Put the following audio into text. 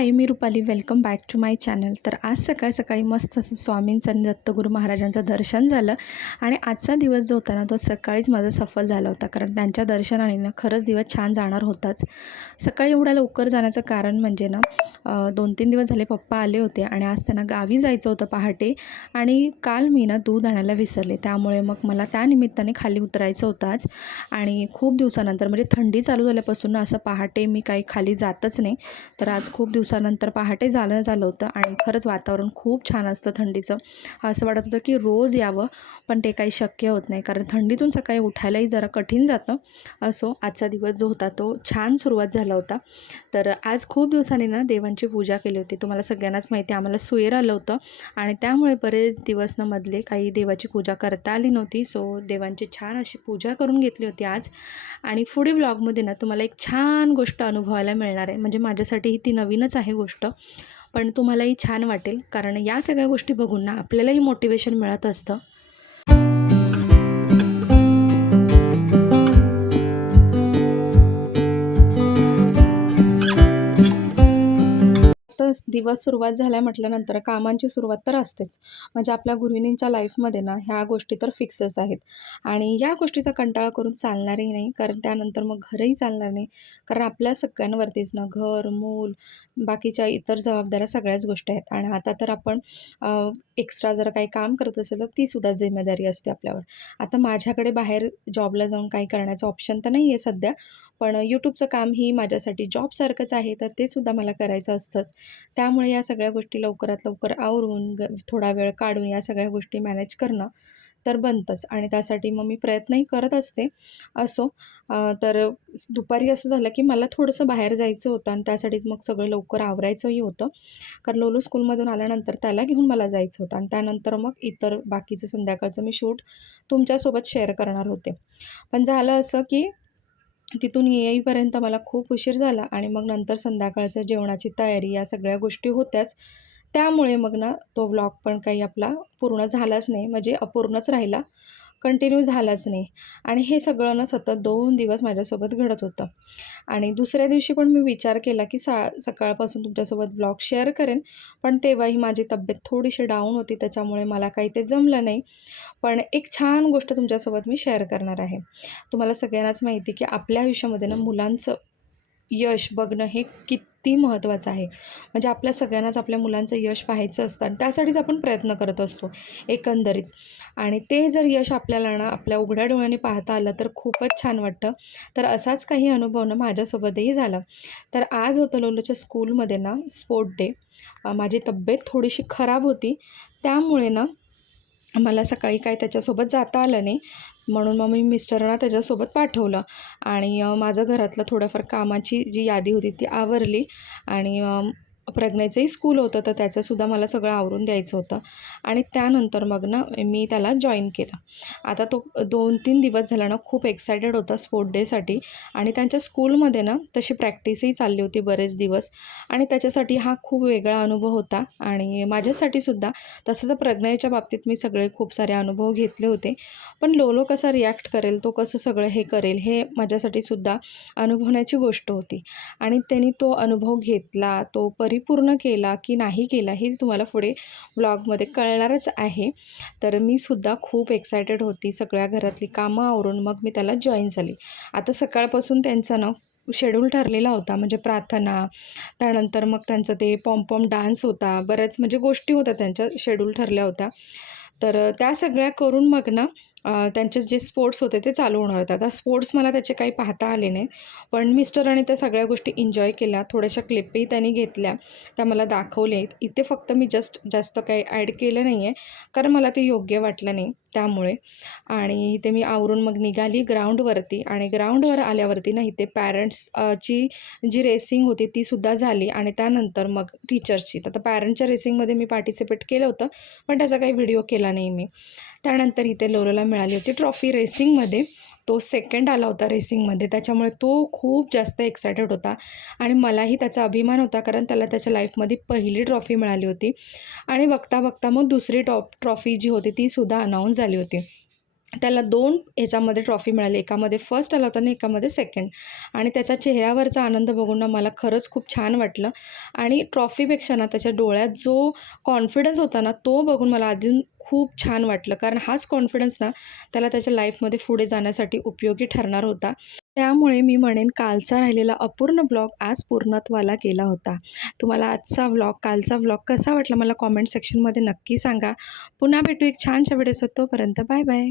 हाय, मी Rupali. Welcome back to my channel. तर आज सकाळी मस्त असं स्वामींचं आणि दत्तगुरू महाराजांचं दर्शन झालं आणि आजचा दिवस जो होता ना, तो सकाळीच माझा सफल झाला होता. कारण त्यांच्या दर्शनाने ना खरंच दिवस छान जाणार होताच. सकाळी एवढ्या लवकर जाण्याचं कारण म्हणजे ना 2-3 दिवस झाले पप्पा आले होते आणि आज त्यांना गावी जायचं होतं पहाटे आणि काल मी ना दूध आणायला विसरले. त्यामुळे मग मला त्या निमित्ताने खाली उतरायचं होतं आज आणि खूप दिवसानंतर म्हणजे थंडी चालू झाल्यापासून ना असं पहाटे मी काही खाली जातच नाही. तर आज खूप दिवसानंतर पहाटे झालं होतं आणि खरंच वातावरण खूप छान असतं थंडीचं. असं वाटत होतं की रोज यावं, पण ते काही शक्य होत नाही कारण थंडीतून सकाळी उठायलाही जरा कठीण जातं. असो, आजचा दिवस जो होता तो छान सुरुवात झाला होता. तर आज खूप दिवसांनी ना देवांची पूजा केली होती. तुम्हाला सगळ्यांनाच माहिती आहे आम्हाला सुएर आलं होतं आणि त्यामुळे बरेच दिवस ना मधले काही देवाची पूजा करता आली नव्हती. सो देवांची छान अशी पूजा करून घेतली होती आज. आणि पुढे व्लॉगमध्ये ना तुम्हाला एक छान गोष्ट अनुभवायला मिळणार आहे. म्हणजे माझ्यासाठी ती नवीनच आहे गोष्ट, पण तुम्हालाही छान वाटेल कारण या सगळ्या गोष्टी बघून ना आपल्यालाही मोटिवेशन मिळत असतं. तर दिवस सुरुवात झाल्या म्हटल्यानंतर कामांची सुरुवात तर असतेच. म्हणजे आपल्या गृहिणींच्या लाईफमध्ये ना ह्या गोष्टी तर फिक्सच आहेत आणि या गोष्टीचा कंटाळा करून चालणारही नाही, कारण त्यानंतर मग घरही चालणार नाही. कारण आपल्या सगळ्यांवरतीच ना घर, मूल, बाकीच्या इतर जबाबदाऱ्या सगळ्याच गोष्टी आहेत आणि आता तर आपण एक्स्ट्रा जर काही काम करत असेल तर तीसुद्धा जिम्मेदारी असते आपल्यावर. आता माझ्याकडे बाहेर जॉबला जाऊन काही करण्याचं ऑप्शन तर नाही आहे सध्या, पण यूट्यूबचं काम ही माझ्यासाठी जॉबसारखंच आहे, तर ते सुद्धा मला करायचं असतंच. त्यामुळे या सगळ्या गोष्टी लवकरात लवकर आवरून थोडा वेळ काढून या सगळ्या गोष्टी मॅनेज करणं तर बनतंच आणि त्यासाठी मग मी प्रयत्नही करत असते. असो, तर दुपारी असं झालं की मला थोडंसं बाहेर जायचं होतं आणि त्यासाठीच मग सगळं लवकर आवरायचंही होतं. कारण लोलो स्कूलमधून आल्यानंतर त्याला घेऊन मला जायचं होतं आणि त्यानंतर मग इतर बाकीचं संध्याकाळचं मी शूट तुमच्यासोबत शेअर करणार होते. पण झालं असं की तिथून येईपर्यंत मला खूप उशीर झाला आणि मग नंतर संध्याकाळच्या जेवणाची तयारी या सगळ्या गोष्टी होत्याच. त्यामुळे मग ना तो व्लॉग पण काही आपला पूर्ण झालाच नाही, म्हणजे अपूर्णच राहिला, कंटिन्यू झालाच नाही. आणि हे सगळं ना सतत 2 दिवस माझ्यासोबत घडत होतं. आणि दुसऱ्या दिवशी पण मी विचार केला की सकाळपासून तुमच्यासोबत व्लॉग शेअर करेन, पण तेव्हाही माझी तब्येत थोडीशी डाऊन होती, त्याच्यामुळे मला काही ते जमलं नाही. पण एक छान गोष्ट तुमच्यासोबत मी शेअर करणार आहे. तुम्हाला सगळ्यांनाच माहिती की आपल्या आयुष्यामध्ये ना मुलांचं यश बघणं हे किती महत्त्वाचं आहे. म्हणजे आपल्या सगळ्यांनाच आपल्या मुलांचं यश पाहायचं असतं आणि त्यासाठीच आपण प्रयत्न करत असतो एकंदरीत. आणि ते जर यश आपल्याला ना आपल्या उघड्या डोळ्याने पाहता आलं तर खूपच छान वाटतं. तर असाच काही अनुभव ना माझ्यासोबतही झाला. तर आज होतं लोलोच्या स्कूलमध्ये ना स्पोर्ट डे. माझी तब्येत थोडीशी खराब होती, त्यामुळे ना मला सकाळी काही त्याच्यासोबत जाता आलं नाही. म्हणून मग मी मिस्टरांना त्याच्यासोबत पाठवलं आणि माझं घरातलं थोडंफार कामाची जी यादी होती ती आवरली आणि प्रज्ञेचंही स्कूल होतं, तर त्याचंसुद्धा मला सगळं आवरून द्यायचं होतं आणि त्यानंतर मग ना मी त्याला जॉईन केलं. आता तो 2-3 दिवस झाला ना खूप एक्सायटेड होता स्पोर्ट डेसाठी आणि त्यांच्या स्कूलमध्ये ना तशी प्रॅक्टिसही चालली होती बरेच दिवस आणि त्याच्यासाठी हा खूप वेगळा अनुभव होता आणि माझ्यासाठीसुद्धा. तसं तर प्रज्ञेच्या बाबतीत मी सगळे खूप सारे अनुभव घेतले होते, पण लोलो कसा रिॲक्ट करेल, तो कसं सगळं हे करेल, हे माझ्यासाठी सुद्धा अनुभवण्याची गोष्ट होती आणि त्यांनी तो अनुभव घेतला, तो परिपूर्ण केला की नाही केला हे तुम्हाला पुढे व्लॉगमध्ये कळणारच आहे. तर मी सुद्धा खूप एक्सायटेड होती. सगळ्या घरातली कामं आवरून मग मी त्याला जॉईन झाली. आता सकाळपासून त्यांचा ना शेड्यूल ठरलेला होता, म्हणजे प्रार्थना, त्यानंतर मग त्यांचं ते पॉम डान्स होता, बऱ्याच म्हणजे गोष्टी होत्या त्यांच्या शेड्यूल ठरल्या होत्या. तर त्या सगळ्या करून मग ना त्यांचे जे स्पोर्ट्स होते ते चालू होणार होते. आता स्पोर्ट्स मला त्याचे काही पाहता आले नाही, पण मिस्टरांनी त्या सगळ्या गोष्टी एन्जॉय केल्या. थोड्याशा क्लिपही त्यांनी घेतल्या, त्या मला दाखवल्या. इथे फक्त मी जास्त काही ॲड केलं नाही आहे, कारण मला ते योग्य वाटलं नाही त्यामुळे. आणि इथे मी आवरून मग निघाली ग्राउंडवरती आणि ग्राउंडवर आल्यावरती ना इथे पॅरेंट्सची जी रेसिंग होती तीसुद्धा झाली आणि त्यानंतर मग टीचर्सची. तर पॅरेंटच्या रेसिंगमध्ये मी पार्टिसिपेट केलं होतं, पण त्याचा काही व्हिडिओ केला नाही मी. त्यानंतर इथे लोलोला मिळाली होती ट्रॉफी रेसिंगमध्ये. तो सेकंड आला होता रेसिंगमध्ये, त्याच्यामुळे तो खूप जास्त एक्सायटेड होता आणि मलाही त्याचा अभिमान होता, कारण त्याला त्याच्या लाईफमध्ये पहिली ट्रॉफी मिळाली होती आणि बघता बघता मग दुसरी ट्रॉफी जी होती तीसुद्धा अनाऊन्स झाली होती. त्याला 2 ह्याच्यामध्ये ट्रॉफी मिळाली. एकामध्ये फर्स्ट आला होता आणि एकामध्ये सेकंड. आणि त्याच्या चेहऱ्यावरचा आनंद बघून ना मला खरंच खूप छान वाटलं आणि ट्रॉफीपेक्षा ना त्याच्या डोळ्यात जो कॉन्फिडन्स होता ना, तो बघून मला अजून खूप छान वाटलं. कारण हाच कॉन्फिडन्स ना त्याला त्याच्या लाईफमध्ये पुढे जाण्यासाठी उपयोगी ठरणार होता. त्यामुळे मी म्हणेन कालचा राहिलेला अपूर्ण व्लॉग आज पूर्णत्वाला गेला होता. तुम्हाला आजचा व्लॉग, कालचा व्लॉग कसा वाटला मला कमेंट सेक्शनमध्ये नक्की सांगा. पुन्हा भेटू एक छानशा व्हिडिओसोबत. तोपर्यंत बाय बाय.